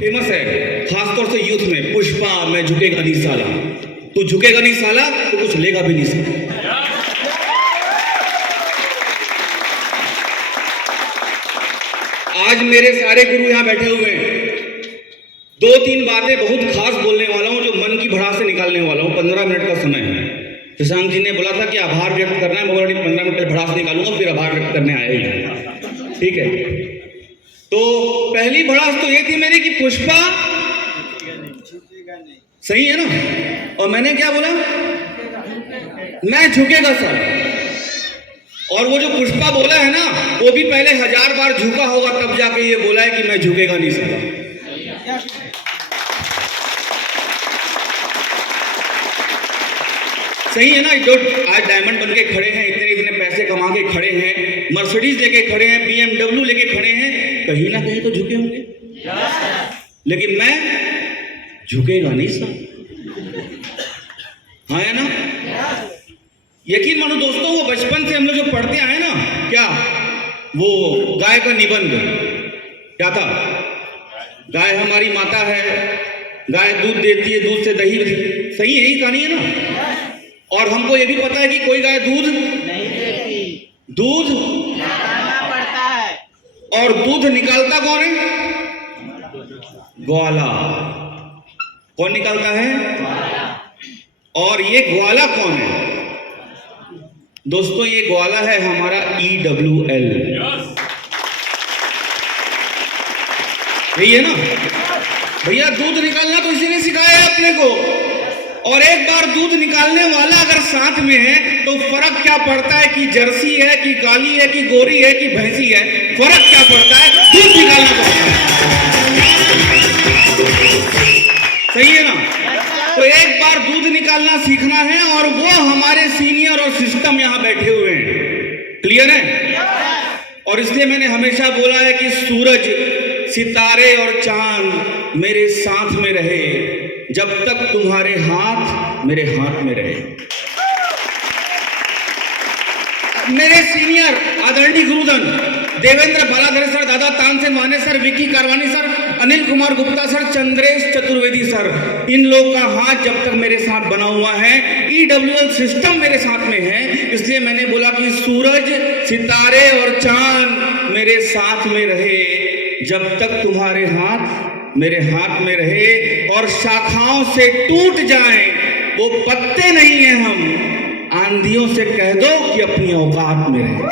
Famous है खासतौर से यूथ में, पुष्पा मैं झुकेगा नहीं साला, तू झुकेगा नहीं साला तो कुछ लेगा भी नहीं साला। आज मेरे सारे गुरु यहां बैठे हुए हैं, 2-3 बातें बहुत खास बोलने वाला हूं जो मन की भड़ास से निकालने वाला हूं। 15 मिनट का समय है। शशांक जी ने बोला था कि आभार व्यक्त करना है, मैं बोला 15 मिनट का भड़ास निकालूंगा, फिर आभार व्यक्त करने आया ही। ठीक है, तो पहली भड़ास तो ये थी मेरी कि पुष्पा सही है ना, और मैंने क्या बोला, मैं झुकेगा सर। और वो जो पुष्पा बोला है ना, वो भी पहले 1000 बार झुका होगा तब जाके ये बोला है कि मैं झुकेगा नहीं सर। सही है ना, जो आज डायमंड बन के खड़े हैं, इतने पैसे कमा के खड़े हैं, मर्सिडीज लेके खड़े हैं, BMW लेके खड़े हैं, कहीं ना कहीं तो झुके होंगे। लेकिन मैं झुकेगा नहीं सर, हाँ है ना। यकीन मानो दोस्तों, वो बचपन से हम लोग जो पढ़ते आए ना, क्या वो गाय का निबंध क्या था, गाय हमारी माता है, गाय दूध देती है, दूध से दही, सही है, यही कहानी है ना। और हमको ये भी पता है कि कोई गाय दूध नहीं देती, दूध निकालना पड़ता है। और दूध निकालता कौन है, ग्वाला। कौन निकालता है, और ये ग्वाला कौन है दोस्तों, ये ग्वाला है हमारा EWL। यही है ना भैया, दूध निकालना तो इसी ने सिखाया है अपने को। और एक बार दूध निकालने वाला अगर साथ में है तो फर्क क्या पड़ता है कि जर्सी है कि काली है कि गोरी है कि भैंसी है, फर्क क्या पड़ता है, दूध निकालना पड़ता है। सही है ना। तो एक बार दूध निकालना सीखना है, और वो हमारे सीनियर और सिस्टम यहां बैठे हुए हैं। क्लियर है। और इसलिए मैंने हमेशा बोला है कि सूरज, सितारे और चांद मेरे साथ में रहे जब तक तुम्हारे हाथ मेरे हाथ में रहे। मेरे सीनियर आदरणीय गुरुजन देवेंद्र बालाधर सर, दादा Tansen Mane sir, Vicky Karwani sir, Anil Kumar Gupta sir, Chandresh Chaturvedi sir, इन लोग का हाथ जब तक मेरे साथ बना हुआ है, EWL सिस्टम मेरे साथ में है, इसलिए मैंने बोला कि सूरज, सितारे और चांद मेरे साथ में रहे जब तक तुम्हारे हाथ मेरे हाथ में रहे, और शाखाओं से टूट जाएं वो पत्ते नहीं है हम, आंधियों से कह दो कि अपनी औकात में रहे।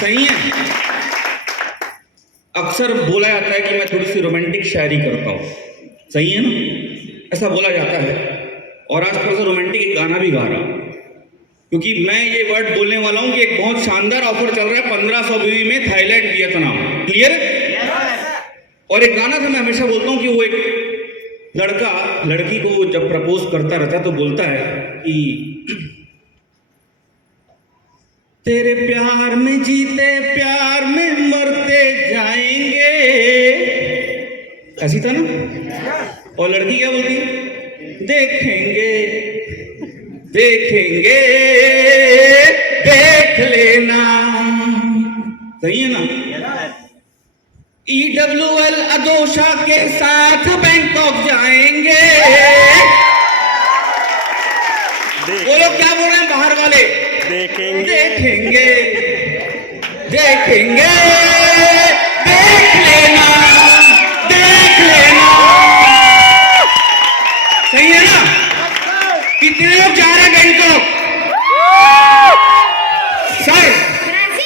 सही है। अक्सर बोला जाता है कि मैं थोड़ी सी रोमांटिक शायरी करता हूं, सही है ना, ऐसा बोला जाता है। और आज थोड़ा सा रोमांटिक एक गाना भी गा रहा हूं, क्योंकि मैं ये वर्ड बोलने वाला हूं कि एक बहुत शानदार ऑफर चल रहा है 1500 बीवी में थाईलैंड वियतनाम। क्लियर है। और एक गाना था, मैं हमेशा बोलता हूं कि वो एक लड़का लड़की को जब प्रपोज करता रहता है तो बोलता है कि तेरे प्यार में जीते प्यार में मरते जाएंगे, ऐसी था ना। और लड़की क्या बोलती है, देखेंगे देखेंगे देख लेना। सही है ना। EWL अदोशा के साथ बैंकॉक जाएंगे। वो लोग क्या बोल रहे हैं बाहर वाले, देखेंगे देखेंगे देखेंगे देख लेना देख लेना। सही है ना। कितने लोग जा रहे हैं बैंकॉक? सर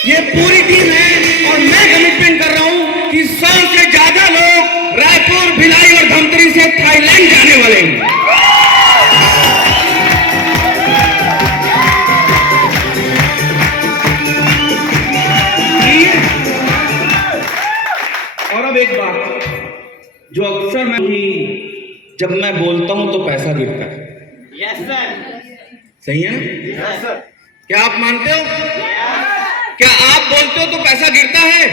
ये पूरी टीम है, और मैं कमिटमेंट कर रहा हूं कि 100 से ज्यादा लोग रायपुर, भिलाई और धमतरी से थाईलैंड जाने वाले हैं। और अब एक बात जो अक्सर जब मैं बोलता हूं तो पैसा गिरता है। Yes sir. सही है ना। Yes sir. क्या आप मानते हो? क्या आप बोलते हो तो पैसा गिरता है?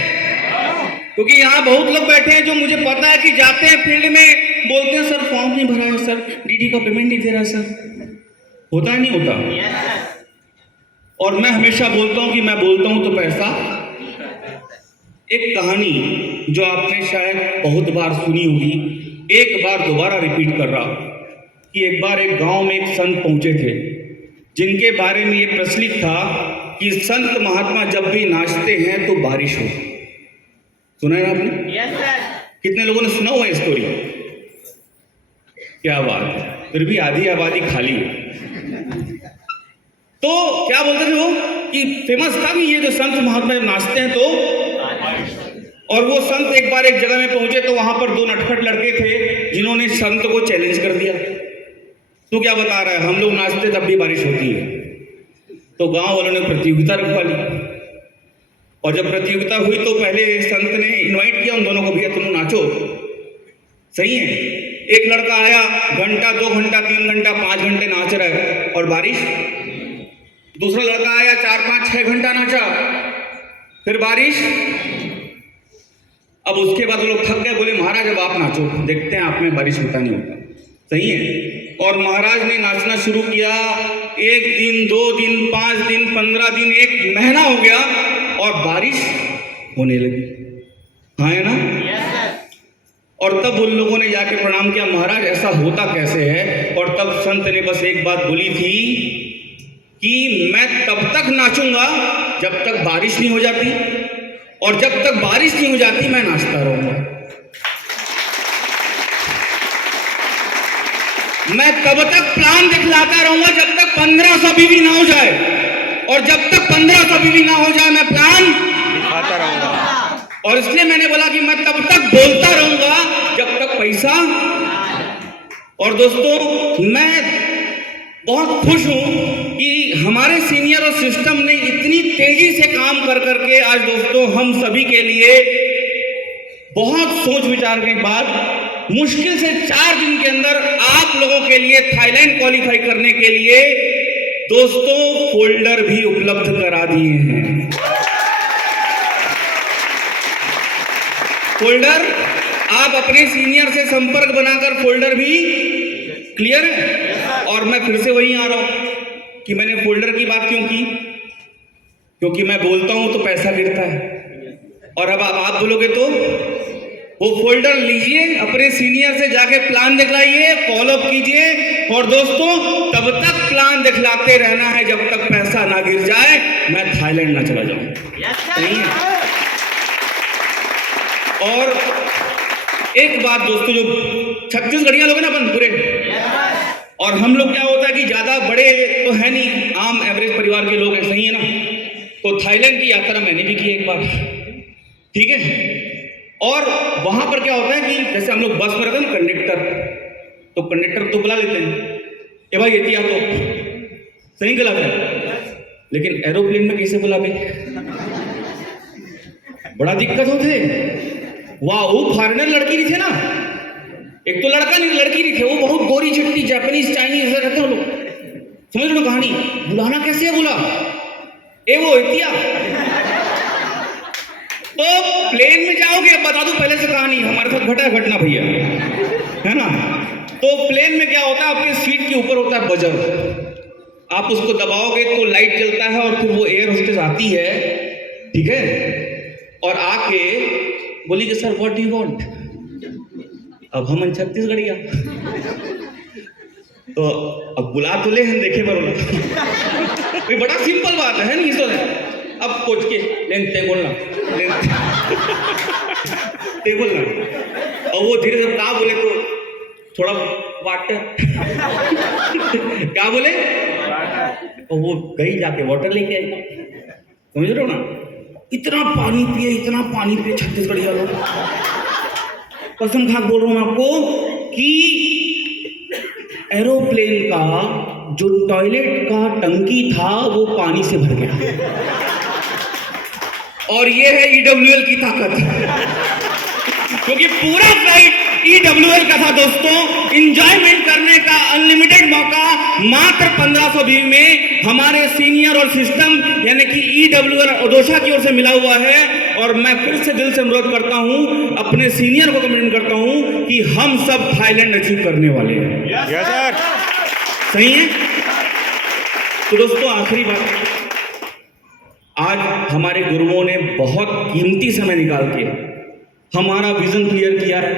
क्योंकि यहाँ बहुत लोग बैठे हैं जो मुझे पता है कि जाते हैं फील्ड में, बोलते हैं सर फॉर्म नहीं भरा है सर, DD का पेमेंट नहीं दे रहा सर। होता है नहीं होता? और मैं हमेशा बोलता हूँ कि मैं बोलता हूँ तो पैसा एक कहानी जो आपने शायद बहुत बार सुनी होगी, एक बार दोबारा रिपीट कर रहा कि एक बार एक गांव में एक संत पहुंचे थे जिनके बारे में ये प्रचलित था कि संत महात्मा जब भी नाचते हैं तो बारिश हो। सुना है आपने? Yes sir. कितने लोगों ने सुना हुआ है स्टोरी? क्या बात है, फिर भी आधी आबादी खाली है। तो क्या बोलते थे वो कि फेमस था कि ये जो संत महात्मा जब नाचते हैं तो, और वो संत एक बार एक जगह में पहुंचे तो वहां पर दो नटखट लड़के थे जिन्होंने संत को चैलेंज कर दिया। तू क्या बता रहा है, हम लोग नाचते तब भी बारिश होती है। तो गांव वालों ने प्रतियोगिता रखवा ली, और जब प्रतियोगिता हुई तो पहले संत ने इनवाइट किया उन दोनों को, भैया तुम नाचो, सही है। एक लड़का आया, घंटा 2 घंटा 3 घंटा 5 घंटे नाच रहा है और बारिश। दूसरा लड़का आया, 4 5 6 घंटा नाचा, फिर बारिश। अब उसके बाद वो लोग थक गए, बोले महाराज अब आप नाचो, देखते हैं आप में बारिश होता नहीं होता, सही है। और महाराज ने नाचना शुरू किया। 1 दिन 2 दिन 5 दिन 15 दिन 1 महीना हो गया और बारिश होने लगी। हाँ है ना? Yes sir. और तब उन लोगों ने जाके प्रणाम किया, महाराज ऐसा होता कैसे है? और तब संत ने बस एक बात बोली थी कि मैं तब तक नाचूंगा जब तक बारिश नहीं हो जाती, और जब तक बारिश नहीं हो जाती मैं नाचता रहूंगा। मैं तब तक प्लान दिखलाता रहूंगा जब तक 1500 बीवी ना हो जाए, और जब तक 1500 बीवी ना हो जाए मैं प्लान दिखाता रहूंगा। और इसलिए मैंने बोला कि मैं तब तक बोलता रहूंगा जब तक पैसा। और दोस्तों मैं बहुत खुश हूं कि हमारे सीनियर और सिस्टम ने इतनी तेजी से काम कर करके आज दोस्तों हम सभी के लिए बहुत सोच विचार के बाद मुश्किल से 4 दिन के अंदर आप लोगों के लिए थाईलैंड क्वालिफाई करने के लिए दोस्तों फोल्डर भी उपलब्ध करा दिए हैं। फोल्डर आप अपने सीनियर से संपर्क बनाकर फोल्डर भी क्लियर है। और मैं फिर से वहीं आ रहा हूं कि मैंने फोल्डर की बात क्यों की, क्योंकि मैं बोलता हूं तो पैसा गिरता है, और अब आप बोलोगे तो वो फोल्डर लीजिए, अपने सीनियर से जाके प्लान दिखलाइए, फॉलोअप कीजिए, और दोस्तों तब तक प्लान दिखलाते रहना है जब तक पैसा ना गिर जाए, मैं थाईलैंड ना चला जाऊं। नहीं है। और एक बात दोस्तों, जो छत्तीसगढ़िया लोग हैं ना अपन पूरे, और हम लोग क्या होता है कि ज्यादा बड़े तो है नहीं, आम एवरेज परिवार के लोग हैं, सही है ना? तो थाईलैंड की यात्रा मैंने भी की एक बार, ठीक है। और वहां पर क्या होता है कि जैसे हम लोग बस में रहते हैं ना, कंडक्टर, तो कंडक्टर तो बुला लेते हैं, ए भाई ये तो सही गलत है, लेकिन एरोप्लेन में कैसे बुलावे? बड़ा दिक्कत होते। वाह, वो फॉरेनर लड़की नहीं थे ना, एक तो लड़का नहीं लड़की नहीं थे, वो बहुत गोरी चिट्टी जापानीज चाइनीज ऐसे रहते हैं लोग, समझ लो कहानी। बुलाना कैसे है? बोला ए वो इतिया। तो प्लेन में जाओगे, अब बता दूं पहले से कहानी, हमारे साथ घटा घटना भैया, है ना? तो प्लेन में क्या होता है, आपके सीट के ऊपर होता है बजर, आप उसको दबाओगे तो लाइट जलता है, और फिर वो एयर होस्टेस आती है, ठीक है, और आके बोली कि sir what do you want. अब हम छत्तीसगढ़िया तो अब बुला तो ले हम देखे बरोला कोई बड़ा सिंपल बात है नहीं तो। अब कोच के लेते बोलना ते बोलना, और वो धीरे धीरे क्या बोले तो थोड़ा वाटर क्या बोले, और वो गई जाके वाटर लेके आई, समझ रहे हो ना? इतना पानी पिए छत्तीसगढ़िया लोग, कसम खा बोल रहा हूं आपको कि एरोप्लेन का जो टॉयलेट का टंकी था वो पानी से भर गया। और ये है ईडब्ल्यूएल की ताकत, क्योंकि पूरा फ्लाइट ईडब्ल्यूएल का था दोस्तों। इंजॉयमेंट करने का अनलिमिटेड मौका मात्र 1500 बीवी में हमारे सीनियर और सिस्टम यानी कि ईडब्ल्यूएल ओडोशा की ओर से मिला हुआ है। और मैं फिर से दिल से अनुरोध करता हूं, अपने सीनियर को कमेंट करता हूं कि हम सब थाईलैंड अचीव करने वाले हैं। यस सर, सही है। तो दोस्तों आखिरी बात, आज हमारे गुरुओं ने बहुत कीमती समय निकाल के हमारा विजन क्लियर किया है,